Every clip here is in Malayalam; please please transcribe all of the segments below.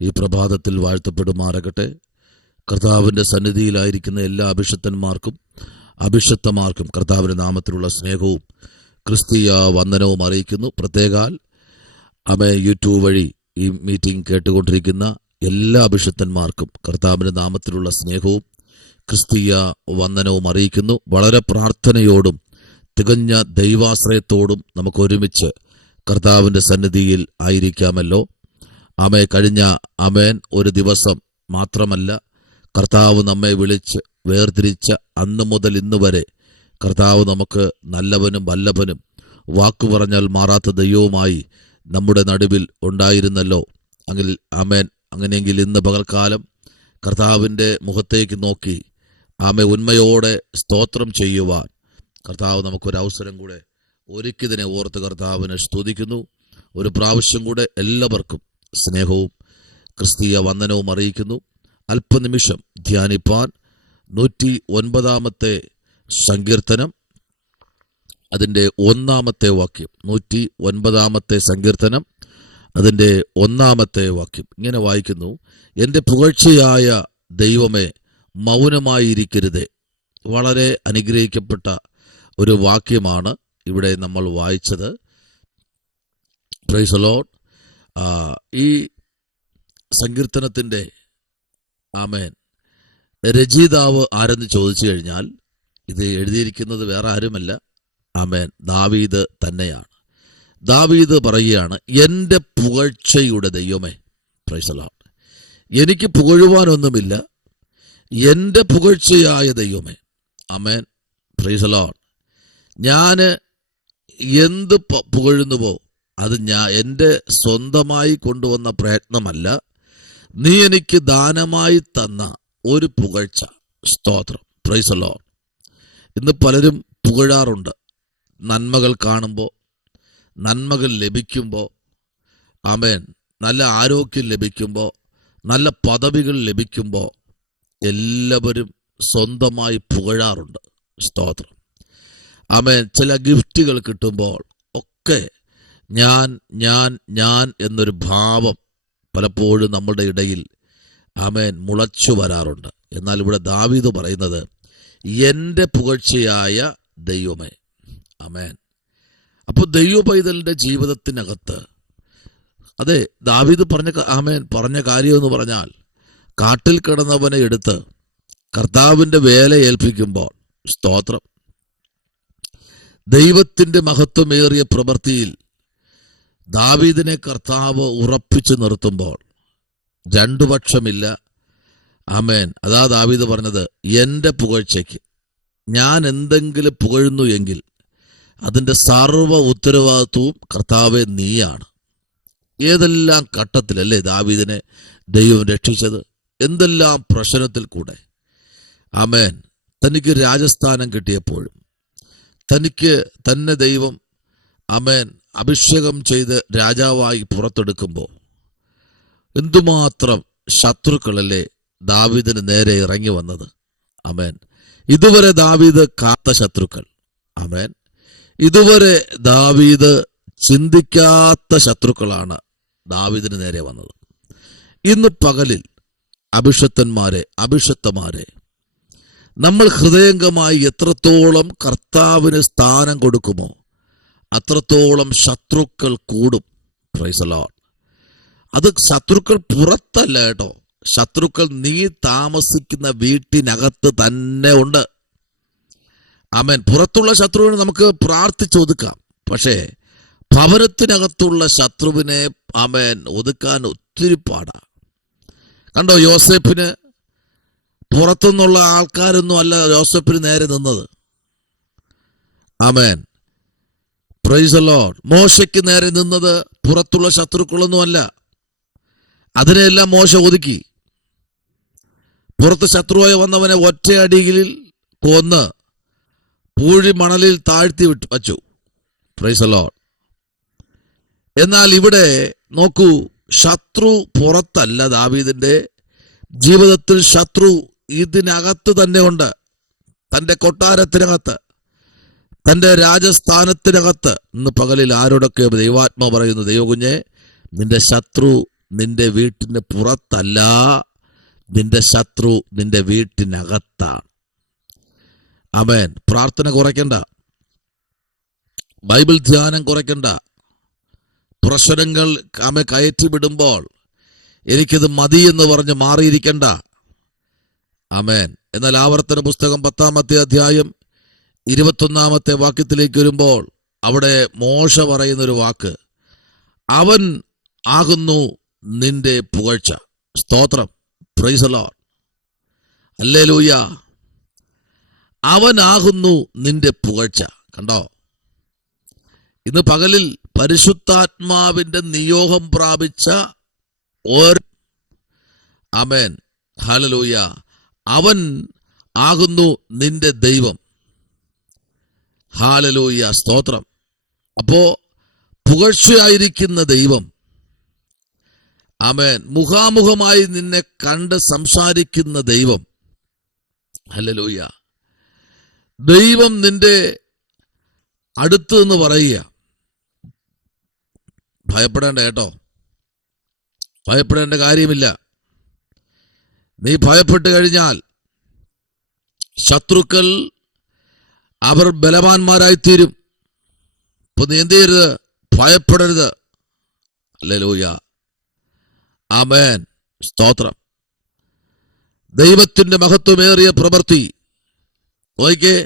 ഈ പ്രഭാതത്തിൽ വാഴ്ത്തപ്പെടുമാറാകട്ടെ. കർത്താവിൻ്റെ സന്നിധിയിലായിരിക്കുന്ന എല്ലാ അഭിഷിക്തന്മാർക്കും അഭിഷിക്തമാർക്കും കർത്താവിൻ്റെ നാമത്തിലുള്ള സ്നേഹവും ക്രിസ്തീയ വന്ദനവും അറിയിക്കുന്നു. പ്രത്യേകാൽ യൂട്യൂബ് വഴി ഈ മീറ്റിംഗ് കേട്ടുകൊണ്ടിരിക്കുന്ന എല്ലാ അഭിഷിക്തന്മാർക്കും കർത്താവിൻ്റെ നാമത്തിലുള്ള സ്നേഹവും ക്രിസ്തീയ വന്ദനവും അറിയിക്കുന്നു. വളരെ പ്രാർത്ഥനയോടും തികഞ്ഞ ദൈവാശ്രയത്തോടും നമുക്ക് ഒരുമിച്ച് കർത്താവിൻ്റെ സന്നിധിയിൽ ആയിരിക്കാമല്ലോ. കഴിഞ്ഞ ഒരു ദിവസം മാത്രമല്ല, കർത്താവ് നമ്മെ വിളിച്ച് വേർതിരിച്ച അന്ന് മുതൽ ഇന്ന് വരെ കർത്താവ് നമുക്ക് നല്ലവനും വല്ലഭനും വാക്കു പറഞ്ഞാൽ മാറാത്ത ദൈവവുമായി നമ്മുടെ നടുവിൽ ഉണ്ടായിരുന്നല്ലോ. അങ്ങനെയെങ്കിൽ ഇന്ന് പകൽക്കാലം കർത്താവിൻ്റെ മുഖത്തേക്ക് നോക്കി ഉന്മയോടെ സ്തോത്രം ചെയ്യുവാൻ കർത്താവ് നമുക്കൊരവസരം കൂടെ ഒരുക്കിയതിനെ ഓർത്ത് കർത്താവിനെ സ്തുതിക്കുന്നു. ഒരു പ്രാവശ്യം കൂടെ എല്ലാവർക്കും സ്നേഹവും ക്രിസ്തീയ വന്ദനവും അറിയിക്കുന്നു. അല്പനിമിഷം ധ്യാനിപ്പാൻ 109 സങ്കീർത്തനം അതിൻ്റെ 1 വാക്യം, 109 സങ്കീർത്തനം അതിൻ്റെ 1 വാക്യം ഇങ്ങനെ വായിക്കുന്നു: എൻ്റെ പുകഴ്ചയായ ദൈവമേ, മൗനമായിരിക്കരുതേ. വളരെ അനുഗ്രഹിക്കപ്പെട്ട ഒരു വാക്യമാണ് ഇവിടെ നമ്മൾ വായിച്ചത്. Price the Lord. ഈ സങ്കീർത്തനത്തിൻ്റെ രചയിതാവ് ആരെന്ന് ചോദിച്ചു കഴിഞ്ഞാൽ ഇത് എഴുതിയിരിക്കുന്നത് വേറെ ആരുമല്ല, ദാവീദ് തന്നെയാണ്. ദാവീദ് പറയുകയാണ്, എൻ്റെ പുകഴ്ചയുടെ ദൈവമേ. Price the Lord. എനിക്ക് പുകഴുവാനൊന്നുമില്ല, എൻ്റെ പുകഴ്ചയായ ദൈവമേ. Price the Lord. ഞാൻ എന്ത് പുകഴുന്നുവോ അത് എൻ്റെ സ്വന്തമായി കൊണ്ടുവന്ന പ്രയത്നമല്ല, നീ എനിക്ക് ദാനമായി തന്ന ഒരു പുകഴ്ച. സ്തോത്രം. Price the Lord. ഇന്ന് പലരും പുകഴാറുണ്ട്. നന്മകൾ കാണുമ്പോൾ, നന്മകൾ ലഭിക്കുമ്പോൾ, നല്ല ആരോഗ്യം ലഭിക്കുമ്പോൾ, നല്ല പദവികൾ ലഭിക്കുമ്പോൾ എല്ലാവരും സ്വന്തമായി പുകഴാറുണ്ട്. സ്തോത്രം. ചില ഗിഫ്റ്റുകൾ കിട്ടുമ്പോൾ ഒക്കെ ഞാൻ എന്നൊരു ഭാവം പലപ്പോഴും നമ്മുടെ ഇടയിൽ മുളച്ചു വരാറുണ്ട്. എന്നാൽ ഇവിടെ ദാവീദ് പറയുന്നത്, എൻ്റെ പുകഴ്ചയായ ദൈവമേ. അപ്പോൾ ദൈവ പൈതലിൻ്റെ ജീവിതത്തിനകത്ത് അതെ ദാവീദ് പറഞ്ഞ കാര്യം എന്ന് പറഞ്ഞാൽ, കാട്ടിൽ കിടന്നവനെ എടുത്ത് കർത്താവിൻ്റെ വേല ഏൽപ്പിക്കുമ്പോൾ, സ്തോത്രം, ദൈവത്തിൻ്റെ മഹത്വമേറിയ പ്രവൃത്തിയിൽ ദാവീദിനെ കർത്താവ് ഉറപ്പിച്ചു നിർത്തുമ്പോൾ രണ്ടു പക്ഷമില്ല. അതാ ദാവീദ് പറഞ്ഞത്, എൻ്റെ പുകഴ്ചയ്ക്ക് ഞാൻ എന്തെങ്കിലും പുകഴുന്നു എങ്കിൽ അതിൻ്റെ സർവ്വ ഉത്തരവാദിത്വവും കർത്താവെ നീയാണ്. ഏതെല്ലാം ഘട്ടത്തിലല്ലേ ദാവീദിനെ ദൈവം രക്ഷിച്ചത്, എന്തെല്ലാം പ്രശ്നത്തിൽ കൂടെ. തനിക്ക് രാജസ്ഥാനം കിട്ടിയപ്പോഴും, തനിക്ക് തന്നെ ദൈവം അഭിഷേകം ചെയ്ത് രാജാവായി പുറത്തെടുക്കുമ്പോൾ എന്തുമാത്രം ശത്രുക്കളല്ലേ ദാവീദിന് നേരെ ഇറങ്ങി വന്നത്. ഇതുവരെ ദാവീദ് കാത്ത ശത്രുക്കൾ, ഇതുവരെ ദാവീദ് ചിന്തിക്കാത്ത ശത്രുക്കളാണ് ദാവീദിന് നേരെ വന്നത്. ഇന്ന് പകലിൽ അഭിഷിക്തന്മാരെ നമ്മൾ ഹൃദയംഗമായി എത്രത്തോളം കർത്താവിന് സ്ഥാനം കൊടുക്കുമോ അത്രത്തോളം ശത്രുക്കൾ കൂടും. Price the Lord. അത് ശത്രുക്കൾ പുറത്തല്ല കേട്ടോ, ശത്രുക്കൾ നീ താമസിക്കുന്ന വീട്ടിനകത്ത് തന്നെ ഉണ്ട്. പുറത്തുള്ള ശത്രുവിനെ നമുക്ക് പ്രാർത്ഥിച്ചൊതുക്കാം, പക്ഷേ ഭവനത്തിനകത്തുള്ള ശത്രുവിനെ ഒതുക്കാൻ ഒത്തിരി പാടാ. കണ്ടോ, യോസേപ്പിന് പുറത്തുനിന്നുള്ള ആൾക്കാരൊന്നും അല്ല യോസേപ്പിന് നേരെ നിന്നത്. Price the Lord. മോശയ്ക്ക് നേരെ നിന്നത് പുറത്തുള്ള ശത്രുക്കളൊന്നും അല്ല. അതിനെല്ലാം മോശ ഒതുക്കി. പുറത്ത് ശത്രുവായി വന്നവനെ ഒറ്റയടിയിൽ കൊന്ന് പൂഴി മണലിൽ താഴ്ത്തി വച്ചു. Price the Lord. എന്നാൽ ഇവിടെ നോക്കൂ, ശത്രു പുറത്തല്ല. ദാവീദിന്റെ ജീവിതത്തിൽ ശത്രു ഇതിനകത്ത് തന്നെ ഉണ്ട്. തൻ്റെ കൊട്ടാരത്തിനകത്ത്, തൻ്റെ രാജസ്ഥാനത്തിനകത്ത്. ഇന്ന് പകലിൽ ആരോടൊക്കെ ദൈവാത്മാ പറയുന്നു, ദൈവകുഞ്ഞെ, നിന്റെ ശത്രു നിന്റെ വീട്ടിന് പുറത്തല്ല, നിന്റെ ശത്രു നിന്റെ വീട്ടിനകത്താണ്. ആമേൻ. പ്രാർത്ഥന കുറയ്ക്കണ്ട, ബൈബിൾ ധ്യാനം കുറയ്ക്കണ്ട. പ്രശ്നങ്ങൾ കയറ്റിവിടുമ്പോൾ എനിക്കിത് മതി എന്ന് പറഞ്ഞ് മാറിയിരിക്കണ്ട. ആമേൻ. എന്നാൽ ആവർത്തന പുസ്തകം 10-ാമത്തെ അധ്യായം 21-ാമത്തെ വാക്യത്തിലേക്ക് വരുമ്പോൾ അവിടെ മോശ പറയുന്നൊരു വാക്ക്, അവൻ ആകുന്നു നിന്റെ പുകഴ്ച. സ്തോത്രം, പ്രൈസ് ദി ലോർഡ്, ഹല്ലേലൂയ. അവനാകുന്നു നിന്റെ പുകഴ്ച. കണ്ടോ, ഇന്ന് പകലിൽ പരിശുദ്ധാത്മാവിന്റെ നിയോഗം പ്രാപിച്ച ആമേൻ, ഹല്ലേലൂയ, അവൻ ആകുന്നു നിന്റെ ദൈവം. ഹല്ലേലൂയ, സ്തോത്രം. അപ്പോ പുകഴ്ചയായിരിക്കുന്ന ദൈവം, ആമേൻ, മുഖാമുഖമായി നിന്നെ കണ്ട് സംസാരിക്കുന്ന ദൈവം, ഹല്ലേലൂയ, ദൈവം നിന്റെ അടുത്ത് എന്ന് പറയുക. ഭയപ്പെടേണ്ട കേട്ടോ, ഭയപ്പെടേണ്ട കാര്യമില്ല. നീ ഭയപ്പെട്ട് കഴിഞ്ഞാൽ ശത്രുക്കൾ അവർ ബലവാന്മാരായിത്തീരും. ഇപ്പൊ നീ എന്ത് ചെയ്യരുത്? ഭയപ്പെടരുത്. ഹല്ലേലൂയ, ആമേൻ, സ്തോത്രം. ദൈവത്തിന്റെ മഹത്വമേറിയ പ്രവൃത്തി നോക്കിക്കേ.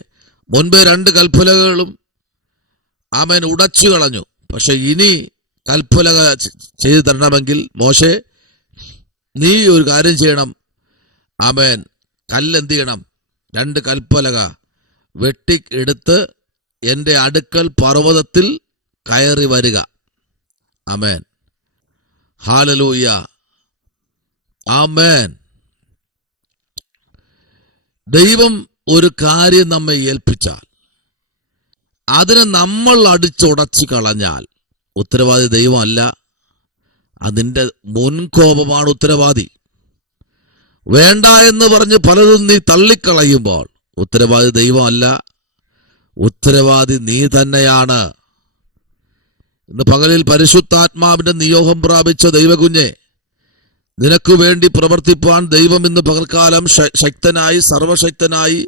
മുൻപേ 2 കൽപ്പലകളും ആമേൻ ഉടച്ചു കളഞ്ഞു. പക്ഷെ ഇനി കൽപ്പലക ചെയ്തു തരണമെങ്കിൽ മോശെ നീ ഒരു കാര്യം ചെയ്യണം. ആമേൻ, കല്ലെന്ത് ചെയ്യണം? 2 കൽപ്പലക വെട്ടി എടുത്ത് എൻ്റെ അടുക്കൽ പർവ്വതത്തിൽ കയറി വരിക. ആമേൻ, ഹല്ലേലൂയ, ആമേൻ. ദൈവം ഒരു കാര്യം നമ്മെ ഏൽപ്പിച്ചാൽ അതിനെ നമ്മൾ അടിച്ചുടച്ചു കളഞ്ഞാൽ ഉത്തരവാദി ദൈവമല്ല, അതിൻ്റെ മുൻകോപമാണ് ഉത്തരവാദി. വേണ്ട എന്ന് പറഞ്ഞ് പലതും നീ തള്ളിക്കളയുമ്പോൾ ഉത്തരവാദി ദൈവമല്ല, ഉത്തരവാദി നീ തന്നെയാണ്. ഇന്ന് പകലിൽ പരിശുദ്ധാത്മാവിന്റെ നിയോഗം പ്രാപിച്ച ദൈവകുഞ്ഞെ, നിനക്ക് വേണ്ടി പ്രവർത്തിപ്പാൻ ദൈവം ഇന്ന് പകൽക്കാലം ശക്തനായി, സർവശക്തനായി,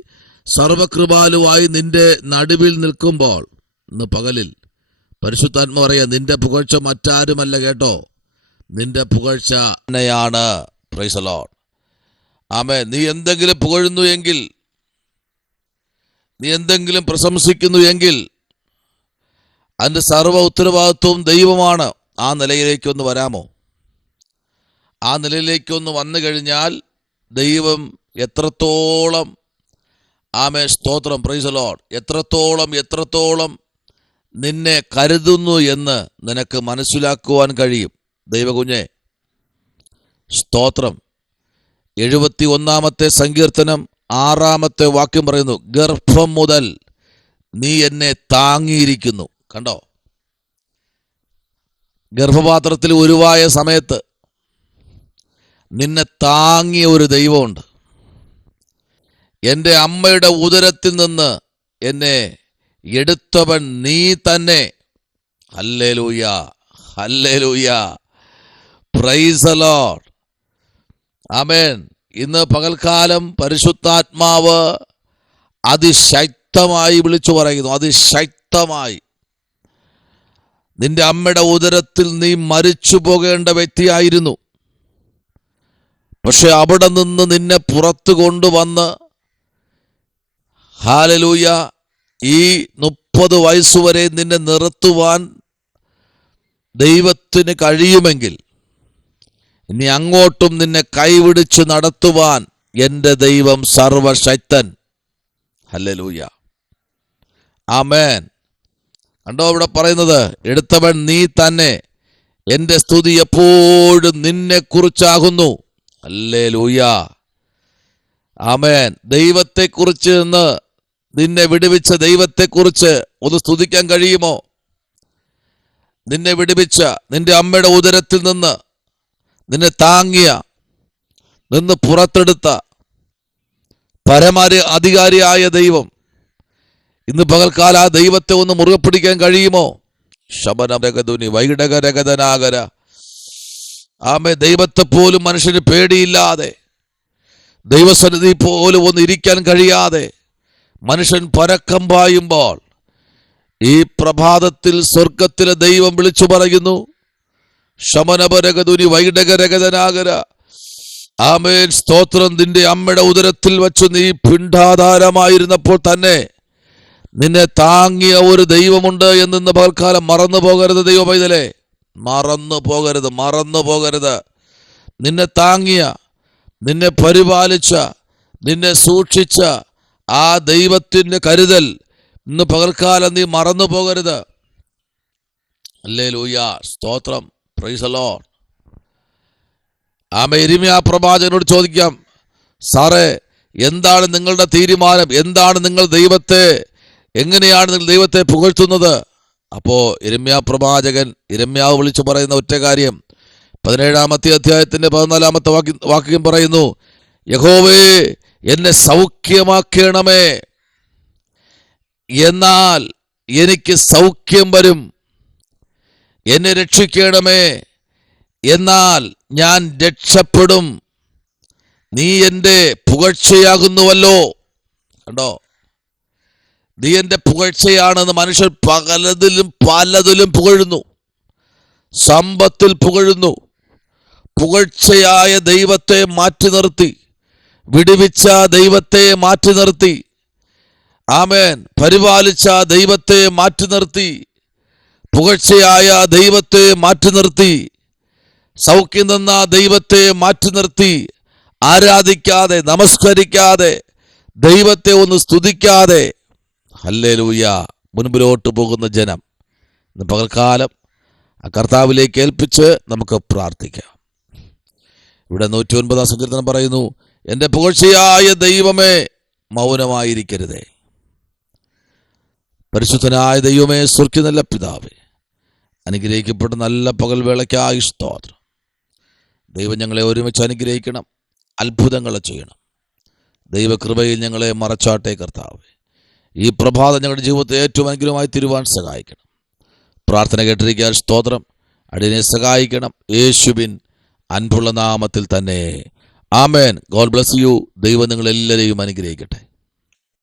സർവകൃപാലുവായി നിന്റെ നടുവിൽ നിൽക്കുമ്പോൾ ഇന്ന് പകലിൽ പരിശുദ്ധാത്മ പറയാ, നിന്റെ പുകഴ്ച മറ്റാരുമല്ല കേട്ടോ, നിന്റെ പുകഴ്ച തന്നെയാണ്. പ്രൈസ് ദി ലോർഡ്, ആമേൻ. നീ എന്തെങ്കിലും പുകഴുന്നു എങ്കിൽ, നീ എന്തെങ്കിലും പ്രശംസിക്കുന്നു എങ്കിൽ അതിന്റെ സർവ്വ ഉത്തരവാദിത്വവും ദൈവമാണ്. ആ നിലയിലേക്കൊന്ന് വരാമോ? ആ നിലയിലേക്കൊന്ന് വന്നു കഴിഞ്ഞാൽ ദൈവം എത്രത്തോളം, ആമേൻ, സ്തോത്രം, പ്രൈസ് ദി ലോർഡ്, എത്രത്തോളം നിന്നെ കരുതുന്നു എന്ന് നിനക്ക് മനസ്സിലാക്കുവാൻ കഴിയും. ദൈവകുഞ്ഞെ, സ്തോത്രം. 71-ാമത്തെ സങ്കീർത്തനം 6-ാമത്തെ വാക്യം പറയുന്നു, ഗർഭം മുതൽ നീ എന്നെ താങ്ങിയിരിക്കുന്നു. കണ്ടോ, ഗർഭപാത്രത്തിൽ ഉരുവായ സമയത്ത് നിന്നെ താങ്ങിയ ഒരു ദൈവമുണ്ട്. എൻ്റെ അമ്മയുടെ ഉദരത്തിൽ നിന്ന് എന്നെ എടുത്തവൻ നീ തന്നെ. Hallelujah, hallelujah, praise the lord, amen. ഇന്ന് പകൽക്കാലം പരിശുദ്ധാത്മാവ് അതിശക്തമായി വിളിച്ചു പറയുന്നു, അതിശക്തമായി. നിന്റെ അമ്മയുടെ ഉദരത്തിൽ നീ മരിച്ചു പോകേണ്ട വ്യക്തിയായിരുന്നു. പക്ഷെ അവിടെ നിന്ന് നിന്നെ പുറത്തു കൊണ്ടുവന്ന്, ഹല്ലേലൂയ, ഈ 30 വയസ്സുവരെ നിന്നെ നിർത്തുവാൻ ദൈവത്തിന് കഴിയുമെങ്കിൽ ഇനി അങ്ങോട്ടും നിന്നെ കൈപിടിച്ച് നടത്തുവാൻ എൻ്റെ ദൈവം സർവശക്തൻ. ഹല്ലേലൂയ, ആമേൻ. കണ്ടോ, ഇവിടെ പറയുന്നത്, എടുത്തവൻ നീ തന്നെ, എൻ്റെ സ്തുതി എപ്പോഴും നിന്നെ കുറിച്ചാകുന്നു. ഹല്ലേലൂയ, ആമേൻ. ദൈവത്തെക്കുറിച്ച് നിന്ന്, നിന്നെ വിടുവിച്ച ദൈവത്തെക്കുറിച്ച് ഒന്ന് സ്തുതിക്കാൻ കഴിയുമോ? നിന്നെ വിടുവിച്ച, നിന്റെ അമ്മയുടെ ഉദരത്തിൽ നിന്ന് നിന്നെ താങ്ങിയ, നിന്ന് പുറത്തെടുത്ത അധികാരിയായ ദൈവം, ഇന്ന് പകൽക്കാല ആ ദൈവത്തെ ഒന്ന് മുറുകെ പിടിക്കാൻ കഴിയുമോ? ശബനരഗതുനി വൈഡകരഗതനാഗര ദൈവത്തെ പോലും മനുഷ്യന് പേടിയില്ലാതെ, ദൈവസന്നിധി പോലും ഒന്ന് ഇരിക്കാൻ കഴിയാതെ മനുഷ്യൻ പരക്കം പായുമ്പോൾ ഈ പ്രഭാതത്തിൽ സ്വർഗത്തിലെ ദൈവം വിളിച്ചു പറയുന്നു, ശമനപരകതുനി വൈഡകരഗതനാകര. ആമേൻ, സ്തോത്രം. നിന്റെ അമ്മയുടെ ഉദരത്തിൽ വച്ച് നീ പിണ്ഡാധാരമായിരുന്നപ്പോൾ തന്നെ നിന്നെ താങ്ങിയ ഒരു ദൈവമുണ്ട് എന്ന് പകൽക്കാലം മറന്നു പോകരുത്. ദൈവ പൈതലേ, മറന്നു പോകരുത്. നിന്നെ താങ്ങിയ, നിന്നെ പരിപാലിച്ച, നിന്നെ സൂക്ഷിച്ച ആ ദൈവത്തിന്റെ കരുതൽ ഇന്ന് പകൽക്കാലം നീ മറന്നു പോകരുത്. ഹല്ലേലൂയ, സ്തോത്രം, പ്രൈസ് ദി ലോർഡ്. യിരെമ്യാ പ്രവാചകനോട് ചോദിക്കാം, സാറേ, എന്താണ് നിങ്ങളുടെ തീരുമാനം? എന്താണ് നിങ്ങൾ എങ്ങനെയാണ് നിങ്ങൾ ദൈവത്തെ പുകഴ്ത്തുന്നത്? അപ്പോ യിരെമ്യാ പ്രവാചകൻ യിരെമ്യാവ് വിളിച്ചു പറയുന്ന ഒറ്റ കാര്യം, 17-ാമത്തെ അധ്യായത്തിന്റെ 14-ാമത്തെ വാക്യം പറയുന്നു, യഹോവേ, എന്നെ സൗഖ്യമാക്കണമേ, എന്നാൽ എനിക്ക് സൗഖ്യം വരും. എന്നെ രക്ഷിക്കണമേ, എന്നാൽ ഞാൻ രക്ഷപ്പെടും. നീ എൻ്റെ പുകഴ്ചയാകുന്നുവല്ലോ. കണ്ടോ, നീ എൻ്റെ പുകഴ്ചയാണെന്ന് മനുഷ്യർ പലതിലും പുകഴുന്നു. സമ്പത്തിൽ പുകഴുന്നു. പുകഴ്ചയായ ദൈവത്തെ മാറ്റി നിർത്തി, വിടുവിച്ച ദൈവത്തെ മാറ്റി നിർത്തി, ആമേൻ, പരിപാലിച്ച ദൈവത്തെ മാറ്റി നിർത്തി, പുകഴ്ചയായ ദൈവത്തെ മാറ്റി നിർത്തി, സൗഖ്യം തന്ന ദൈവത്തെ മാറ്റി നിർത്തി, ആരാധിക്കാതെ, നമസ്കരിക്കാതെ, ദൈവത്തെ ഒന്ന് സ്തുതിക്കാതെ, ഹല്ലേലൂയ, മുൻപിലോട്ട് പോകുന്ന ജനം ഇന്ന് പകൽക്കാലം ആ കർത്താവിലേക്ക് ഏൽപ്പിച്ച് നമുക്ക് പ്രാർത്ഥിക്കാം. ഇവിടെ 109-ാം സങ്കീർത്തനം പറയുന്നു, എൻ്റെ പുകഴ്ചയായ ദൈവമേ, മൗനമായിരിക്കരുതേ. പരിശുദ്ധനായ ദൈവമേ, സ്വർഗ്ഗ നല്ല പിതാവേ, അനുഗ്രഹിക്കപ്പെട്ട നല്ല പകൽ വേളയ്ക്കായി സ്തോത്രം. ദൈവം ഞങ്ങളെ ഒരുമിച്ച് അനുഗ്രഹിക്കണം, അത്ഭുതങ്ങൾ ചെയ്യണം. ദൈവകൃപയിൽ ഞങ്ങളെ മറച്ചാട്ടെ കർത്താവേ. ഈ പ്രഭാതം ഞങ്ങളുടെ ജീവിതത്തെ ഏറ്റവും അനുഗ്രഹമായി തീരുവാൻ സഹായിക്കണം. പ്രാർത്ഥന കേട്ടിരിക്കാൻ സ്തോത്രം. അടിയനെ സഹായിക്കണം, യേശുവിൻ അൻപുള്ള നാമത്തിൽ തന്നെ. ആമേൻ. God bless you. ദൈവം നിങ്ങളെല്ലാവരെയും അനുഗ്രഹിക്കട്ടെ.